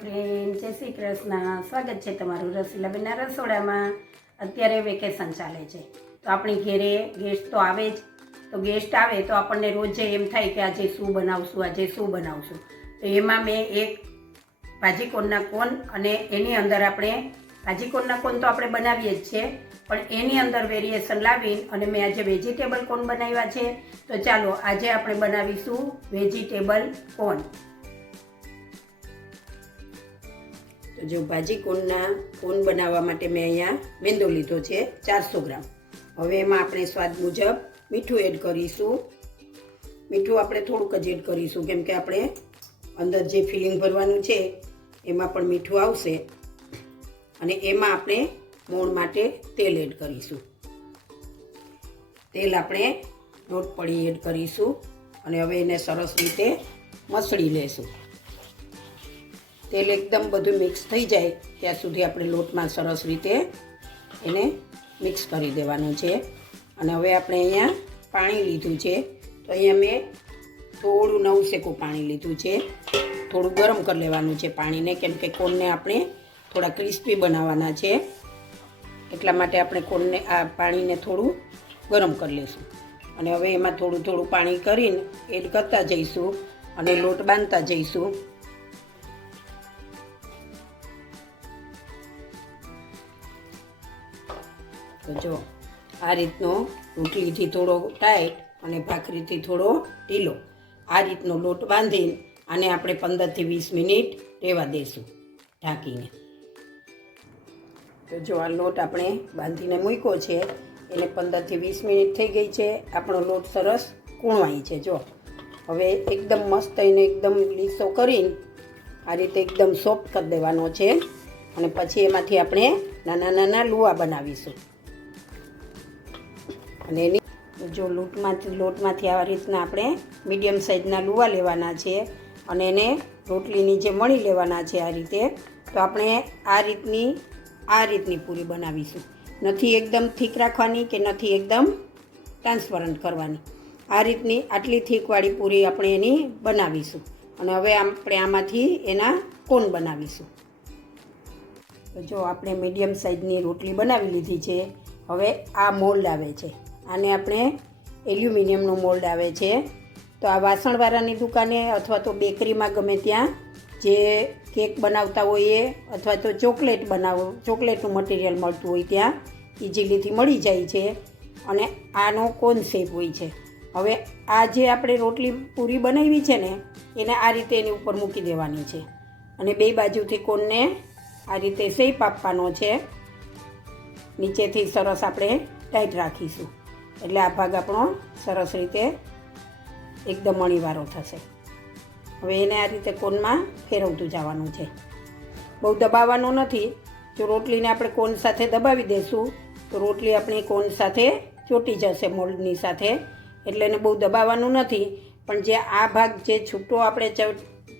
Friend, જય શ્રી કૃષ્ણ. સ્વાગત છે તમારું રસીલાબેનના રસોડામાં. અત્યારે વેકેશન ચાલે છે તો આપણી ઘરે ગેસ્ટ તો આવે જ. તો ગેસ્ટ આવે તો આપણને રોજે એમ થાય કે આજે શું બનાવશું. તો એમાં મેં એક ભાજીકોણના કોન અને એની અંદર આપણે ભાજીકોણના કોન તો આપણે બનાવીએ જ છે, પણ એની અંદર વેરિએશન લાવીને અને મેં આજે વેજીટેબલ કોન બનાવ્યા છે. તો ચાલો આજે આપણે બનાવીશું વેજીટેબલ કોન. તો જો ભાજીકોણના કોન બનાવવા માટે મેં અહીંયા મેંદો લીધો છે 400 ગ્રામ. હવે એમાં આપણે સ્વાદ મુજબ મીઠું એડ કરીશું. મીઠું આપણે થોડુંક જ એડ કરીશું કેમ કે આપણે અંદર જે ફિલિંગ ભરવાનું છે એમાં પણ મીઠું આવશે. અને એમાં આપણે મોણ માટે તેલ એડ કરીશું. તેલ આપણે દોઢ પડી એડ કરીશું અને હવે એને સરસ રીતે મસળી લેશું. તેલ એકદમ બધું મિક્સ થઈ જાય ત્યાં સુધી આપણે લોટમાં સરસ રીતે એને મિક્સ કરી દેવાનું છે. અને હવે આપણે અહીંયા પાણી લીધું છે. તો અહીંયા મેં થોડું 9 સેકું પાણી લીધું છે. થોડું ગરમ કરી લેવાનું છે પાણીને, કેમ કે કોનને આપણે થોડા ક્રિસ્પી બનાવવાના છે. એટલા માટે આપણે કોનને આ પાણીને થોડું ગરમ કરી લઈશું. અને હવે એમાં થોડું પાણી કરીને એડ કરતા જઈશું અને લોટ બાંધતા જઈશું. તો જો આ રીતનો રોટલીથી થોડો ટાઈટ અને ભાખરીથી થોડો ઢીલો આ રીતનો લોટ બાંધીને આને આપણે 15 થી 20 મિનિટ રહેવા દઈશું ઢાંકીને. તો જો આ લોટ આપણે બાંધીને મૂક્યો છે, એને 15 થી 20 મિનિટ થઈ ગઈ છે. આપણો લોટ સરસ કૂણવાય છે. જો હવે એકદમ મસ્ત એને એકદમ લીસો કરીને આ રીતે એકદમ સોફ્ટ કરી દેવાનો છે. અને પછી એમાંથી આપણે નાના લુવા બનાવીશું. અને એની જો લોટમાંથી આવા રીતના આપણે મીડિયમ સાઇઝના લુવા લેવાના છે અને એને રોટલીની જે મણી લેવાના છે આ રીતે. તો આપણે આ રીતની પૂરી બનાવીશું. નથી એકદમ થીક રાખવાની કે નથી એકદમ ટ્રાન્સપરન્ટ કરવાની. આ રીતની આટલી થીકવાળી પૂરી આપણે એની બનાવીશું. અને હવે આપણે આમાંથી એના કોન બનાવીશું. તો જો આપણે મીડિયમ સાઇઝની રોટલી બનાવી લીધી છે. હવે આ મોલ્ડ આવે છે, આને આપણે એલ્યુમિનિયમનું મોલ્ડ આવે છે. તો આ વાસણવાળાની દુકાને અથવા તો બેકરીમાં ગમે ત્યાં જે કેક બનાવતા હોઈએ અથવા તો ચોકલેટનું મટીરિયલ મળતું હોય ત્યાં ઇઝીલીથી મળી જાય છે. અને આનો કોન શેપ હોય છે. હવે આ જે આપણે રોટલી પૂરી બનાવી છે ને એને આ રીતે એની ઉપર મૂકી દેવાની છે અને બે બાજુથી કોનને આ રીતે શેપ આપવાનો છે. નીચેથી સરસ આપણે ટાઈટ રાખીશું એટલે આ ભાગ આપણો સરસ રીતે એકદમ મણીવાળો થશે. હવે એને આ રીતે કોનમાં ફેરવતું જવાનું છે. બહુ દબાવવાનું નથી. જો રોટલીને આપણે કોન સાથે દબાવી દઈશું તો રોટલી આપણી કોન સાથે ચોંટી જશે મોલ્ડની સાથે. એટલે એને બહુ દબાવવાનું નથી. પણ જે આ ભાગ જે છૂટો આપણે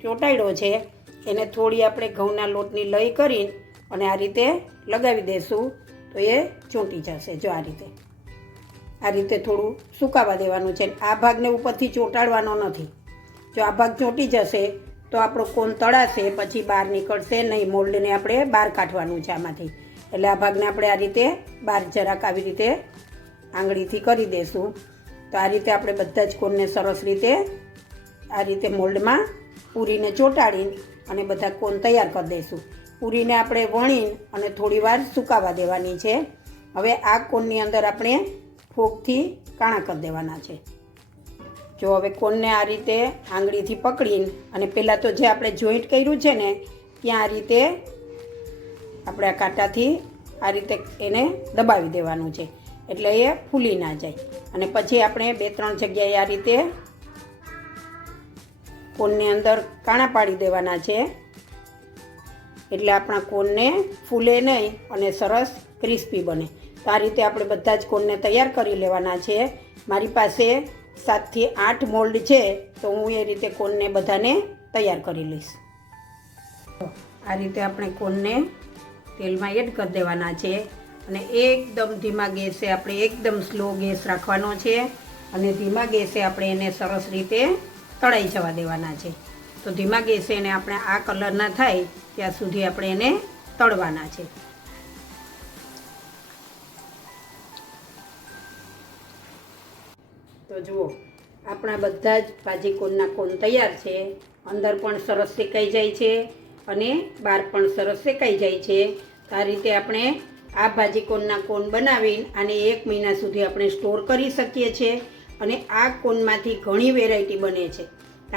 ચોંટાડ્યો છે એને થોડી આપણે ઘઉંના લોટની લઈ કરી અને આ રીતે લગાવી દઈશું તો એ ચોંટી જશે. જો આ રીતે થોડું સુકાવા દેવાનું છે. આ ભાગને ઉપરથી ચોંટાડવાનો નથી. જો આ ભાગ ચોંટી જશે તો આપણો કોન તળાશે, પછી બહાર નીકળશે નહીં. મોલ્ડને આપણે બહાર કાઢવાનું છે આમાંથી. એટલે આ ભાગને આપણે આ રીતે બહાર જરાક આવી રીતે આંગળીથી કરી દઈશું. તો આ રીતે આપણે બધા જ કોનને સરસ રીતે આ રીતે મોલ્ડમાં પૂરીને ચોંટાડીને અને બધા કોન તૈયાર કરી દઈશું. પૂરીને આપણે વણીને અને થોડીવાર સુકાવા દેવાની છે. હવે આ કોનની અંદર આપણે ફોકથી કાણા કરી દેવાના છે. જો હવે કોનને આ રીતે આંગળીથી પકડીને અને પહેલાં તો જે આપણે જોઈન્ટ કર્યું છે ને ત્યાં આ રીતે આપણે આ કાંટાથી આ રીતે એને દબાવી દેવાનું છે એટલે એ ફૂલી ના જાય. અને પછી આપણે 2-3 જગ્યાએ આ રીતે કોનની અંદર કાણા પાડી દેવાના છે એટલે આપણા કોનને ફૂલે નહીં અને સરસ ક્રિસ્પી બને. તો આ રીતે આપણે બધા જ કોનને તૈયાર કરી લેવાના છે. મારી પાસે 7 થી 8 મોલ્ડ છે તો હું એ રીતે કોનને બધાને તૈયાર કરી લઈશ. આ રીતે આપણે કોનને તેલમાં એડ કરી દેવાના છે અને એકદમ ધીમા ગેસે આપણે એકદમ સ્લો ગેસ રાખવાનો છે અને ધીમા ગેસે આપણે એને સરસ રીતે તળાઈ જવા દેવાના છે. તો ધીમા ગેસે એને આપણે આ કલરના થાય ત્યાં સુધી આપણે એને તળવાના છે. તો જુઓ આપણા બધા જ ભાજીકોનના કોન તૈયાર છે. અંદર પણ સરસ શેકાઈ જાય છે અને બહાર પણ સરસ શેકાઈ જાય છે. તો આ રીતે આપણે આ ભાજીકોનના કોન બનાવીને આને 1 મહિના સુધી આપણે સ્ટોર કરી શકીએ છીએ અને આ કોનમાંથી ઘણી વેરાયટી બને છે.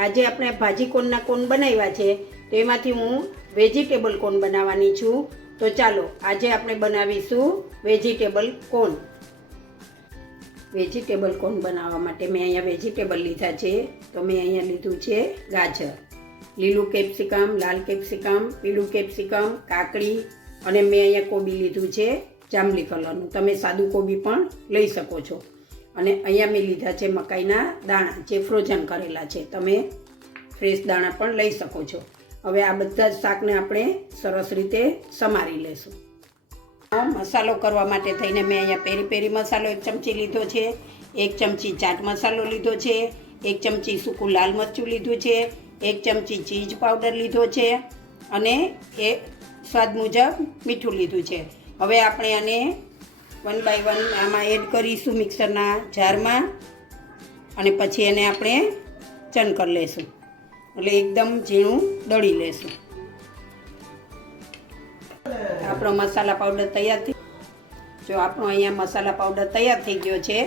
આજે આપણે ભાજીકોનના કોન બનાવ્યા છે તો એમાંથી હું વેજીટેબલ કોન બનાવવાની છું. તો ચાલો આજે આપણે બનાવીશું વેજીટેબલ કોન. વેજીટેબલ કોન બનાવવા માટે મેં અહીંયા વેજીટેબલ લીધા છે. તો મેં અહીંયા લીધું છે ગાજર, લીલું કેપ્સિકમ, લાલ કેપ્સિકમ, પીળું કેપ્સિકમ, કાકડી અને મેં અહીંયા કોબી લીધું છે જાંબલી કલરનું. તમે સાદું કોબી પણ લઈ શકો છો. અને અહીંયા મેં લીધા છે મકાઈના દાણા જે ફ્રોઝન કરેલા છે. તમે ફ્રેશ દાણા પણ લઈ શકો છો. હવે આ બધા જ શાકને આપણે સરસ રીતે સમારી લેશું. મસાલો કરવા માટે થઈને મેં અહીંયા પેરી પેરી મસાલો 1 ચમચી લીધો છે, 1 ચમચી ચાટ મસાલો લીધો છે, 1 ચમચી સૂકું લાલ મરચું લીધું છે, 1 ચમચી ચીઝ પાવડર લીધો છે અને એ સ્વાદ મુજબ મીઠું લીધું છે. હવે આપણે આને 1 બાય 1 આમાં એડ કરીશું મિક્સરના જારમાં અને પછી એને આપણે ચન કરી લેશું, એટલે એકદમ ઝીણું દળી લેશું. આપણો મસાલા પાવડર તૈયાર થઈ જો આપણો અહીંયા મસાલા પાવડર તૈયાર થઈ ગયો છે.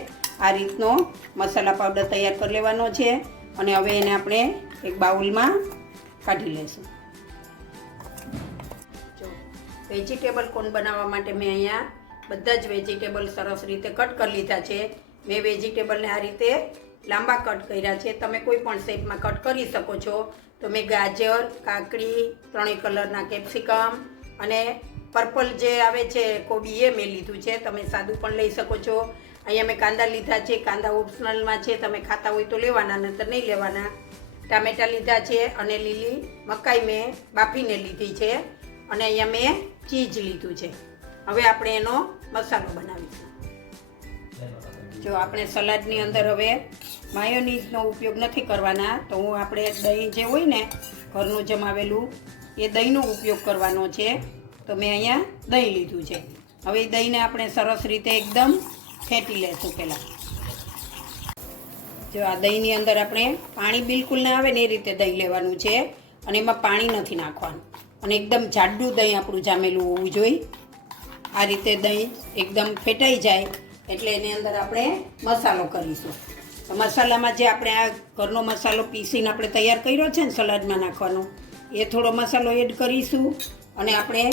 આ રીતનો મસાલા પાવડર તૈયાર કરી લેવાનો છે અને હવે એને આપણે એક બાઉલમાં કાઢી લઈશું. જો વેજીટેબલ કોન બનાવવા માટે મેં અહીંયા બધા જ વેજીટેબલ સરસ રીતે કટ કરી લીધા છે. મેં વેજીટેબલને આ રીતે લાંબા કટ કર્યા છે. તમે કોઈ પણ શેપમાં કટ કરી શકો છો. તો મેં ગાજર, કાકડી, 3 કલરના કેપ્સિકમ અને પર્પલ જે આવે છે કોબી એ મેં લીધું છે. તમે સાદું પણ લઈ શકો છો. અહીંયા મેં કાંદા લીધા છે. કાંદા ઓપ્શનલમાં છે, તમે ખાતા હોય તો લેવાના, નહીંતર નહીં લેવાના. ટામેટાં લીધા છે અને લીલી મકાઈ મેં બાફીને લીધી છે અને અહીંયા મેં ચીઝ લીધું છે. હવે આપણે એનો મસાલો બનાવીશું. જો આપણે સલાડની અંદર હવે માયોનીઝનો ઉપયોગ નથી કરવાના, તો આપણે દહીં જે હોય ને ઘરનું જમાવેલું એ દહીંનો ઉપયોગ કરવાનો છે. તો મેં અહીંયા દહીં લીધું છે. હવે દહીંને આપણે સરસ રીતે એકદમ ફેંટી લેશું. પહેલાં જો આ દહીંની અંદર આપણે પાણી બિલકુલ ના આવે ને એ રીતે દહીં લેવાનું છે અને એમાં પાણી નથી નાખવાનું અને એકદમ જાડું દહીં આપણું જામેલું હોવું જોઈએ. આ રીતે દહીં એકદમ ફેટાઈ જાય એટલે એની અંદર આપણે મસાલો કરીશું. તો મસાલામાં જે આપણે આ ઘરનો મસાલો પીસીને આપણે તૈયાર કર્યો છે ને સલાડમાં નાખવાનો, એ થોડો મસાલો એડ કરીશું અને આપણે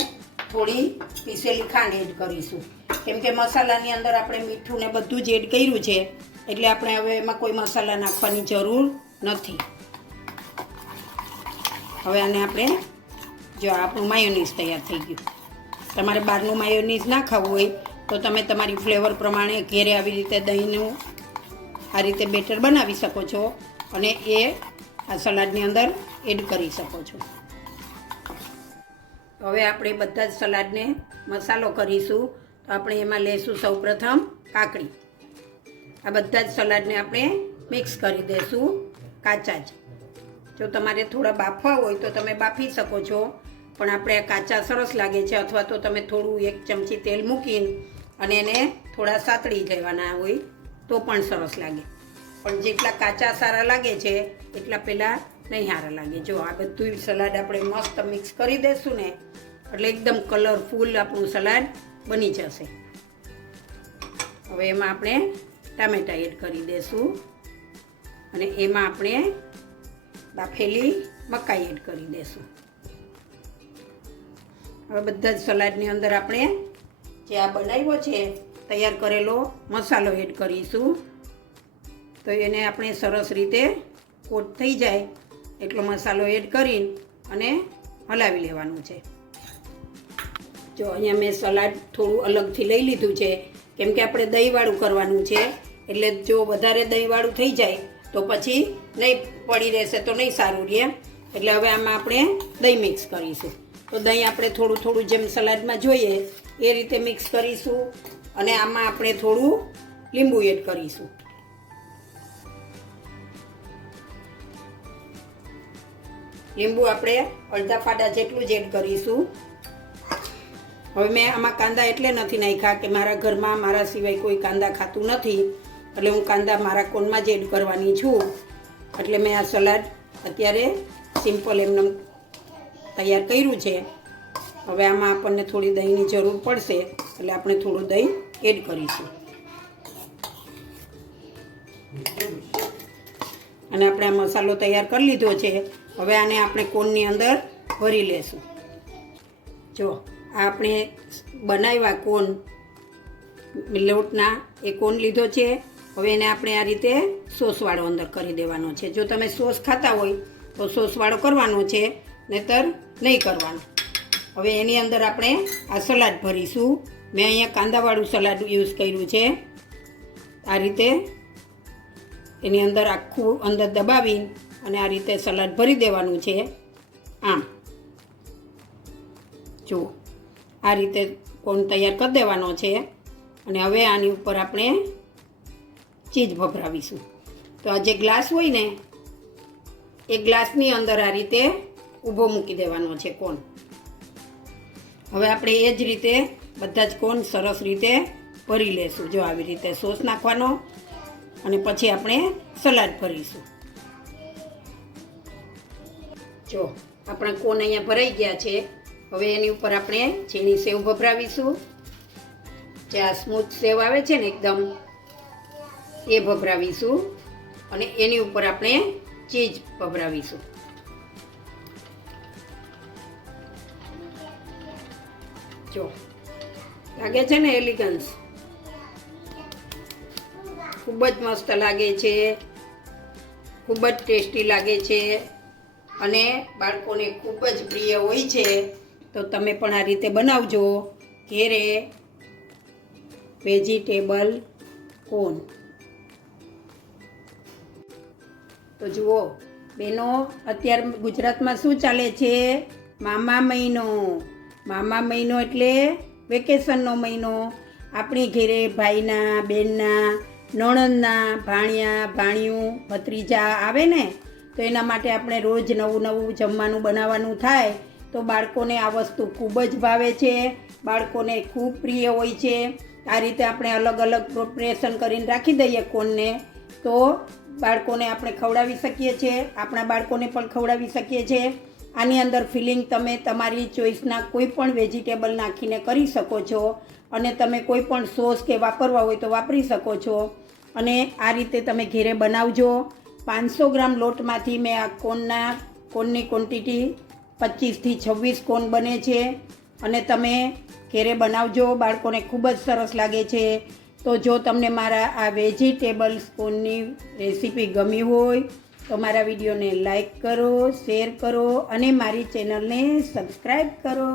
થોડી પીસેલી ખાંડ એડ કરીશું. કેમ કે મસાલાની અંદર આપણે મીઠું ને બધું જ એડ કર્યું છે એટલે આપણે હવે એમાં કોઈ મસાલા નાખવાની જરૂર નથી. હવે આને આપણે જો આપણું માયોનીઝ તૈયાર થઈ ગયું. તમારે બહારનું માયોનીઝ ના ખાવું હોય તો તમે તમારી ફ્લેવર પ્રમાણે ઘેરે આવી રીતે દહીંનું આ રીતે બેટર બનાવી શકો છો અને એ આ સલાડની અંદર એડ કરી શકો છો. હવે આપણે બધા જ સલાડને મસાલો કરીશું. તો આપણે એમાં લઈશું સૌપ્રથમ કાકડી. આ બધા જ સલાડને આપણે મિક્સ કરી દઈશું કાચા જ. જો તમારે થોડા બાફવા હોય તો તમે બાફી શકો છો, પણ આપણે આ કાચા સરસ લાગે છે. અથવા તો તમે થોડું 1 ચમચી તેલ મૂકીને અને એને થોડા સાતળી દેવાના હોય તો પણ સરસ લાગે. પણ જેટલા કાચા સારા લાગે છે એટલા પહેલાં નહીં સારા લાગે. જો આ બધું સલાડ આપણે મસ્ત મિક્સ કરી દઈશું ને એટલે એકદમ કલરફુલ આપણું સલાડ બની જશે. હવે એમાં આપણે ટામેટાં એડ કરી દઈશું અને એમાં આપણે બાફેલી મકાઈ એડ કરી દઈશું. હવે બધા જ સલાડની અંદર આપણે જે આ બનાવ્યો છે તૈયાર કરેલો મસાલો એડ કરીશું. તો એને આપણે સરસ રીતે કોટ થઈ જાય એટલો મસાલો એડ કરીને અને હલાવી લેવાનું છે. જો અહીંયા મેં સલાડ થોડું અલગથી લઈ લીધું છે કેમ કે આપણે દહીંવાળું કરવાનું છે. એટલે જો વધારે દહીંવાળું થઈ જાય તો પછી નહીં પડી રહેશે તો નહીં સારું રહે. એટલે હવે આમાં આપણે દહીં મિક્સ કરીશું. તો દહીં આપણે થોડું થોડું જેમ સલાડમાં જોઈએ એ રીતે મિક્સ કરીશું અને આમાં આપણે થોડું લીંબુ એડ કરીશું. લીંબુ આપણે અડધા ફાડા જેટલું જ એડ કરીશું. હવે મેં આમાં કાંદા એટલે નથી નાખ્યા કે મારા ઘરમાં મારા સિવાય કોઈ કાંદા ખાતું નથી, એટલે હું કાંદા મારા કોનમાં જ એડ કરવાની છું. એટલે મેં આ સલાડ અત્યારે સિમ્પલ એમને તૈયાર કર્યું છે. હવે આમાં આપણને થોડી દહીંની જરૂર પડશે, એટલે આપણે થોડું દહીં એડ કરીશું. અને આપણે આ મસાલો તૈયાર કરી લીધો છે. હવે આને આપણે કોનની અંદર ભરી લેશું. જો આપણે બનાવ્યા કોન લોટના એ કોન લીધો છે. હવે એને આપણે આ રીતે સોસવાળો અંદર કરી દેવાનો છે. જો તમે સોસ ખાતા હોય તો સોસવાળો કરવાનો છે, નહીંતર નહીં કરવાનો. હવે એની અંદર આપણે આ સલાડ ભરીશું. મેં અહીંયા કાંદાવાળું સલાડ યુઝ કર્યું છે. આ રીતે એની અંદર આખું અંદર દબાવી અને આ રીતે સલાડ ભરી દેવાનું છે. આમ જુઓ, આ રીતે કોન તૈયાર કરી દેવાનો છે. અને હવે આની ઉપર આપણે ચીઝ ભભરાવીશું. તો આ જે ગ્લાસ હોય ને એ ગ્લાસની અંદર આ રીતે ઊભો મૂકી દેવાનો છે કોન. હવે આપણે એ જ રીતે બધા જ કોન સરસ રીતે ભરી લેશું. જો આવી રીતે સોસ નાખવાનો અને પછી આપણે સલાડ ભરીશું. જો આપણા કોન અહીંયા ભરાઈ ગયા છે. હવે એની ઉપર આપણે ઝીણી સેવ ભભરાવીશું. જે આ સ્મૂથ સેવ આવે છે ને એકદમ, એ ભભરાવીશું. અને એની ઉપર આપણે ચીઝ ભભરાવીશું. જો લાગે છે ને એલિગન્સ, ખૂબ જ મસ્ત લાગે છે, ખૂબ જ ટેસ્ટી લાગે છે અને બાળકોને ખૂબ જ પ્રિય હોય છે. તો તમે પણ આ રીતે બનાવજો ઘેરે વેજીટેબલ કોન. તો જુઓ બેનો, અત્યારે ગુજરાતમાં શું ચાલે છે? મામા મહિનો. મામા મહિનો એટલે વેકેશનનો મહિનો. આપણી ઘેરે ભાઈના, બહેનના, નણંદના, ભાણિયા, ભાણિયું, ભત્રીજા આવે ને, તો એના માટે આપણે રોજ નવું નવું જમવાનું બનાવવાનું થાય. તો બાળકોને આ વસ્તુ ખૂબ જ ભાવે છે, બાળકોને ખૂબ પ્રિય હોય છે. આ રીતે આપણે અલગ અલગ પ્રિપરેશન કરીને રાખી દઈએ કોનને, તો બાળકોને આપણે ખવડાવી શકીએ છીએ, આપણા બાળકોને પણ ખવડાવી શકીએ છીએ. આની અંદર ફિલિંગ તમે તમારી ચોઈસના કોઈ પણ વેજીટેબલ નાખીને કરી શકો છો. અને તમે કોઈ પણ સોસ કે વાપરવા હોય તો વાપરી શકો છો. અને આ રીતે તમે ઘેરે બનાવજો. 500 ગ્રામ લોટમાંથી મેં આ કોનની ક્વોન્ટિટી 25 થી 26 કોન બને છે. અને તમે ઘેરે બનાવજો, બાળકોને ખૂબ જ સરસ લાગે છે. તો જો તમને મારા આ વેજીટેબલ્સ કોનની રેસીપી ગમી હોય તો મારા વિડીયોને લાઈક કરો, શેર કરો અને મારી ચેનલને સબસ્ક્રાઈબ કરો.